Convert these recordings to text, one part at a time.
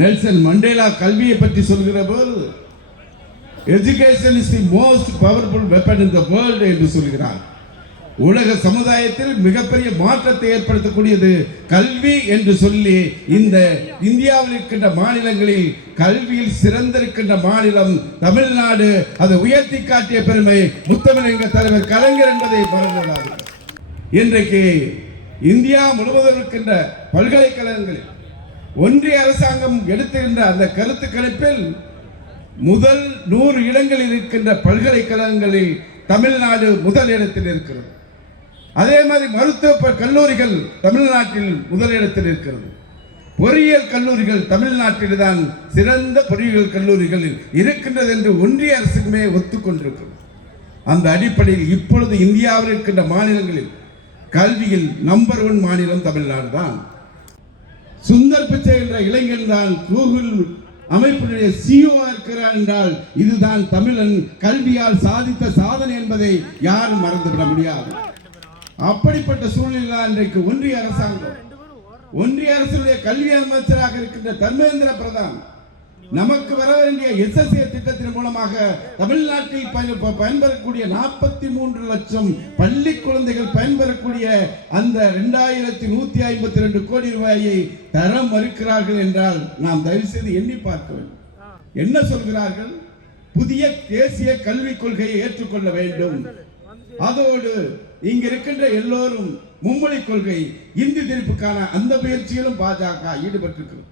Nelson Mandela கல்வியை பற்றி சொல்கிற போது education is the most powerful weapon in the world என்று சொல்கிறார். உலக சமுதாயத்தில் மிகப்பெரிய மாற்றத்தை ஏற்படுத்தக்கூடியது கல்வி என்று சொல்லி இந்த இந்தியாவில் இருக்கின்ற மாநிலங்களில் கல்வியில் சிறந்திருக்கின்ற மாநிலம் தமிழ்நாடு. அதை உயர்த்தி காட்டிய பெருமை முத்தமிழக தலைவர் கலைஞர் என்பதை மறந்துவிடாது. இன்றைக்கு இந்தியா முழுவதும் இருக்கின்ற பல்கலைக்கழகங்களில் ஒன்றிய அரசாங்கம் எடுத்துகின்ற அந்த கருத்து கணிப்பில் முதல் 100 இடங்களில் இருக்கின்ற பல்கலைக்கழகங்களில் தமிழ்நாடு முதல் இடத்தில் இருக்கிறது. அதே மாதிரி மருத்துவ கல்லூரிகள் தமிழ்நாட்டில் முதலிடத்தில் இருக்கிறது. பொறியியல் கல்லூரிகள் தமிழ்நாட்டில் தான் சிறந்த பொறியியல் கல்லூரிகள் இருக்கின்றது என்று ஒன்றிய அரசுக்குமே ஒத்துக்கொண்டிருக்கிறது. அந்த அடிப்படையில் இப்பொழுது இந்தியாவில் இருக்கின்ற மாநிலங்களில் கல்வியில் நம்பர் 1 மாநிலம் தமிழ்நாடு தான். சுந்தர் பிச்சை என்ற இளைஞன் தான் கூகுள் அமைப்பினுடைய CEO இருக்கிறார் என்றால் இதுதான் தமிழன் கல்வியால் சாதித்த சாதனை என்பதை யாரும் மறந்துவிட முடியாது. அப்படிப்பட்ட சூழ்நிலை இன்றைக்கு ஒன்றிய அரசாங்கம், ஒன்றிய அரசுடைய கல்வி அமைச்சராக இருக்கின்ற தர்மேந்திர பிரதான் நமக்கு வர வேண்டிய SSA திட்டத்தின் மூலமாக தமிழ்நாட்டில் பயன்பெறக்கூடிய 43 லட்சம் பள்ளி குழந்தைகள் பயன்பெறக்கூடிய அந்த 2152 கோடி ரூபாயை தர மறுக்கிறார்கள் என்றால் நாம் தயவு செய்து எண்ணி பார்க்க வேண்டும். என்ன சொல்கிறார்கள்? புதிய தேசிய கல்விக் கொள்கையை ஏற்றுக்கொள்ள வேண்டும். அதோடு இங்க இருக்கின்ற எல்லோரும் மும்மொழி கொள்கை இந்தி திணிப்புக்கான அந்த முயற்சியிலும் பாஜக ஈடுபட்டிருக்கிறது.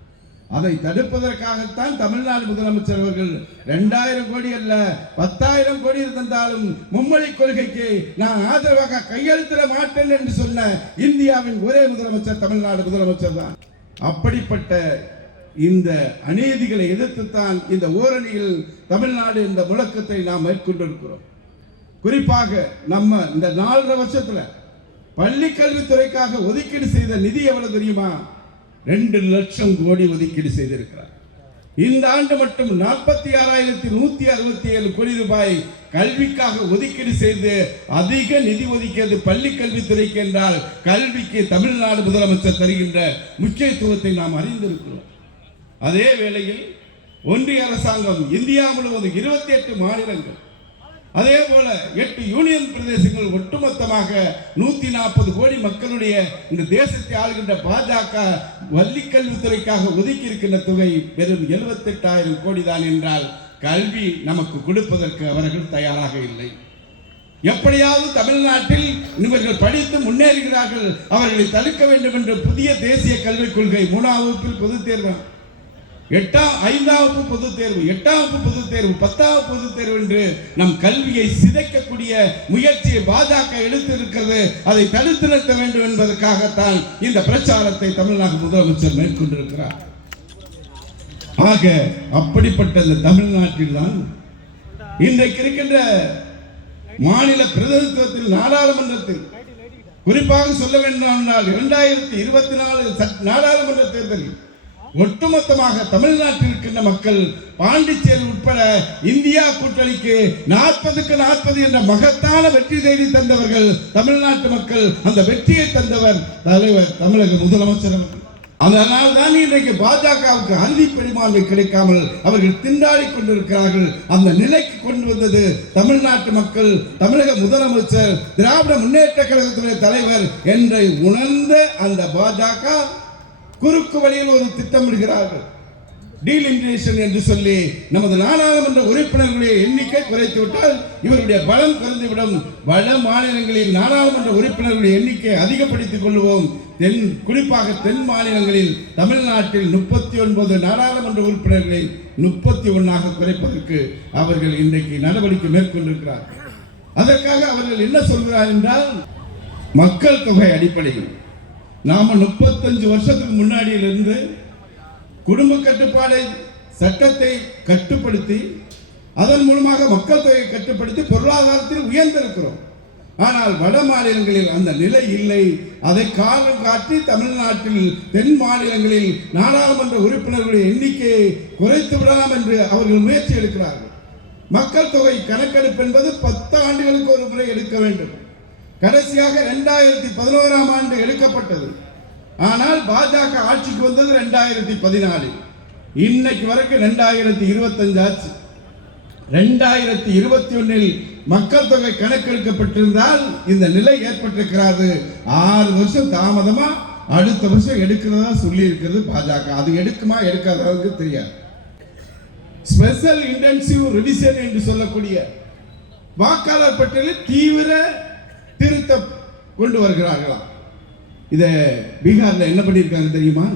அதை தடுப்பதற்காகத்தான் தமிழ்நாடு முதலமைச்சர் அவர்கள் 2000 கோடி அல்ல 10,000 கோடி இருந்தாலும் மும்மொழி கொள்கைக்கு நான் ஆதரவாக கையெழுத்திட மாட்டேன் என்று சொன்ன இந்தியாவின் ஒரே முதலமைச்சர் தமிழ்நாடு முதலமைச்சர் தான். அப்படிப்பட்ட இந்த அநீதிகளை எதிர்த்துத்தான் இந்த ஓரணியில் தமிழ்நாடு இந்த முழக்கத்தை நாம் மேற்கொண்டிருக்கிறோம். குறிப்பாக நம்ம இந்த 4.5 வருஷத்துல பள்ளி கல்வித்துறைக்காக ஒதுக்கீடு செய்த நிதி எவ்வளவு தெரியுமா? 2 லட்சம் கோடி ஒதுக்கீடு செய்திருக்கிறார். இந்த ஆண்டு மட்டும் 46,167 கோடி ரூபாய் கல்விக்காக ஒதுக்கீடு செய்து அதிக நிதி ஒதுக்கியது பள்ளி கல்வித்துறைக்கு என்றால் கல்விக்கு தமிழ்நாடு முதலமைச்சர் தருகின்ற முக்கியத்துவத்தை நாம் அறிந்திருக்கிறோம். அதே வேளையில் ஒன்றிய அரசாங்கம் இந்தியா முழுவதும் 28 மாநிலங்கள் அதே போல 8 யூனியன் பிரதேசங்கள் ஒட்டுமொத்தமாக 140 கோடி மக்களுடைய இந்த தேசத்தை ஆளுகின்ற பாஜக பள்ளி கல்வித்துறைக்காக ஒதுக்கி இருக்கின்ற தொகை வெறும் 78,000 கோடி தான் என்றால் கல்வி நமக்கு கொடுப்பதற்கு அவர்கள் தயாராக இல்லை. எப்படியாவது தமிழ்நாட்டில் இவர்கள் படித்து முன்னேறுகிறார்கள், அவர்களை தடுக்க வேண்டும் என்ற புதிய தேசிய கல்விக் கொள்கை 3ஆம் வகுப்பில் பொதுத் தேர்வு, 5ஆம் வகுப்பு பொதுத் தேர்வு, 8ஆம் வகுப்பு பொதுத் தேர்வு, 10ஆம் வகுப்பு பொதுத் தேர்வு என்று நம் கல்வியை சிதைக்கக்கூடிய முயற்சியை பாஜக எடுத்திருக்கிறது. அதை தடுத்து நிறுத்த வேண்டும் என்பதற்காகத்தான் இந்த பிரச்சாரத்தை தமிழ்நாடு முதலமைச்சர் மேற்கொண்டிருக்கிறார். ஆக அப்படிப்பட்ட இந்த தமிழ்நாட்டில் தான் இன்றைக்கு இருக்கின்ற மாநில பிரதிநிதித்துவத்தில் நாடாளுமன்றத்தில் குறிப்பாக சொல்ல வேண்டும் என்றால் 2024 நாடாளுமன்ற தேர்தலில் ஒட்டுமொத்தமாக தமிழ்நாட்டில் இருக்கின்ற மக்கள் பாண்டிச்சேரி உட்பட இந்தியா கூட்டணிக்கு 40க்கு 40 என்ற மகத்தான வெற்றி தேடி தந்தவர்கள் தமிழ்நாட்டு மக்கள். அந்த வெற்றியை தந்தவர் தலைவர் தமிழக முதலமைச்சர். அதனால் தான் இன்றைக்கு பாஜகவுக்கு அறுதி பெரும்பான்மை கிடைக்காமல் அவர்கள் திண்டாடி கொண்டிருக்கிறார்கள். அந்த நிலைக்கு கொண்டு வந்தது தமிழ்நாட்டு மக்கள், தமிழக முதலமைச்சர், திராவிட முன்னேற்ற கழகத்துடைய தலைவர் என்று உணர்ந்த அந்த பாஜக குறுக்கு வழியில் ஒரு திட்டமிடுகிறார்கள். டீலிமினேஷன் என்று சொல்லி நமது நாடாளுமன்ற உறுப்பினர்களுடைய எண்ணிக்கை குறைத்து விட்டால் இவருடைய பலம் குறைந்துவிடும். வட மாநிலங்களில் நாடாளுமன்ற உறுப்பினர்களுடைய எண்ணிக்கை அதிகப்படுத்திக் கொள்வோம். குறிப்பாக தென் மாநிலங்களில் தமிழ்நாட்டில் 39 நாடாளுமன்ற உறுப்பினர்களை 31 குறைப்பதற்கு அவர்கள் இன்றைக்கு நடவடிக்கை மேற்கொண்டிருக்கிறார். அதற்காக அவர்கள் என்ன சொல்கிறார் என்றால் மக்கள் தொகை அடிப்படையில் நாம 35 வருஷத்துக்கு முன்னாடியிலிருந்து குடும்ப கட்டுப்பாடு சட்டத்தை கட்டுப்படுத்தி அதன் மூலமாக மக்கள் தொகையை கட்டுப்படுத்தி பொருளாதாரத்தில் உயர்ந்திருக்கிறோம். ஆனால் வட மாநிலங்களில் அந்த நிலை இல்லை. அதை காரணம் காட்டி தமிழ்நாட்டில் தென் மாநிலங்களில் நாடாளுமன்ற உறுப்பினர்களுடைய எண்ணிக்கையை குறைத்து விடலாம் என்று அவர்கள் முயற்சி எடுக்கிறார்கள். மக்கள் தொகை கணக்கெடுப்பு என்பது 10 ஆண்டுகளுக்கு ஒரு முறை எடுக்க வேண்டும். கடைசியாக 2011ஆம் ஆண்டு எடுக்கப்பட்டது. ஆனால் பாஜக ஆட்சிக்கு வந்தது 2014. இன்னைக்கு வரைக்கும் 2025 ஆச்சு. 2021 மக்கள் தொகை கணக்கெடுக்கப்பட்டிருந்தால் இந்த நிலை ஏற்பட்டிருக்கிறது. 6 வருஷம் தாமதமா அடுத்த வருஷம் எடுக்கிறதா சொல்லி இருக்கிறது பாஜக. அது எடுக்குமா எடுக்காதவங்க தெரியாது. ஸ்பெஷல் இன்டென்சிவ் ரிவிஷன் என்று சொல்லக்கூடிய வாக்காளர் பட்டியலில் தீவிர திருத்தம் கொண்டு வருகிறார்களாம். இதை பீகார்ல என்ன பண்ணியிருக்காங்க தெரியுமா?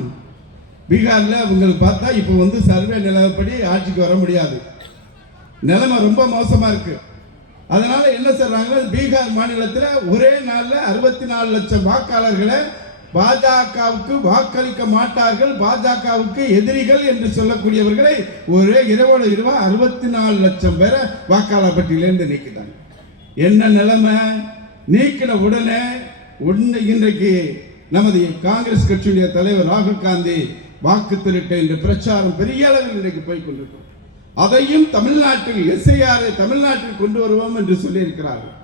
பீகார்ல உங்களுக்கு பார்த்தா இப்போ சர்வே நிலவரப்படி ஆட்சிக்கு வர முடியாது. நிலைமை ரொம்ப மோசமா இருக்கு. அதனால என்ன சொல்றாங்க, பீகார் மாநிலத்தில் ஒரே நாளில் 64 லட்சம் வாக்காளர்களை பாஜகவுக்கு வாக்களிக்க மாட்டார்கள், பாஜகவுக்கு எதிரிகள் என்று சொல்லக்கூடியவர்களை ஒரே இரவோட இரவா 64 லட்சம் பேரை வாக்காளர் பட்டியலிருந்து நீக்கிட்டாங்க. என்ன நிலைமை? நீக்கின உடனே இன்றைக்கு நமது காங்கிரஸ் கட்சியுடைய தலைவர் ராகுல் காந்தி வாக்கு திருட்டு என்ற பிரச்சாரம் பெரிய அளவில் இன்றைக்கு போய் கொண்டிருக்கிறோம். அதையும் தமிழ்நாட்டில் எஸ்ஐஆரை தமிழ்நாட்டில் கொண்டு வருவோம் என்று சொல்லியிருக்கிறார்கள்.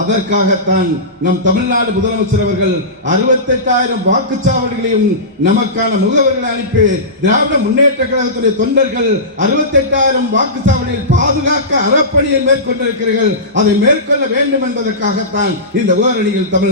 அதற்காகத்தான் நம் தமிழ்நாடு முதலமைச்சர் அவர்கள் 68,000 வாக்குச்சாவடிகளையும் நமக்கான முகவர்களை அனுப்பி திராவிட முன்னேற்ற கழகத்துடைய தொண்டர்கள் 68,000 வாக்குச்சாவடியில் பாதுகாக்க அறப்பணியை மேற்கொண்டிருக்கிறீர்கள். அதை மேற்கொள்ள வேண்டும் என்பதற்காகத்தான் இந்த ஓரணிகள் தமிழ்